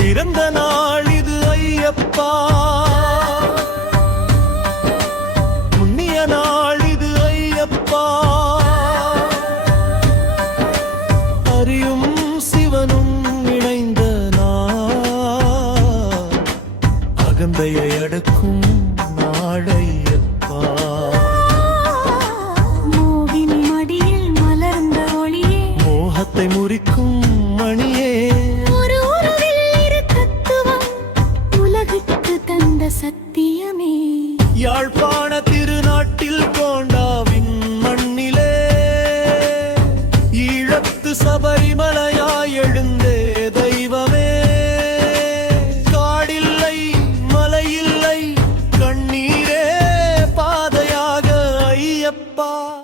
பிறந்த நாள் இது ஐயப்பா. புண்ணிய நாள் இது ஐயப்பா. அறியும் சிவனும் இணைந்த நாள். அகந்தையை அடக்கும் நாளையப்பா மோகின் மடியில் முறிக்கும் மணியே. சத்தியமே. யாழ்ப்பாண திருநாட்டில் கோண்டாவின் மண்ணிலே ஈழத்து சபரிமலையாய் எழுந்தே தெய்வமே. காடில்லை மலையில்லை கண்ணீரே பாதையாக ஐயப்பா.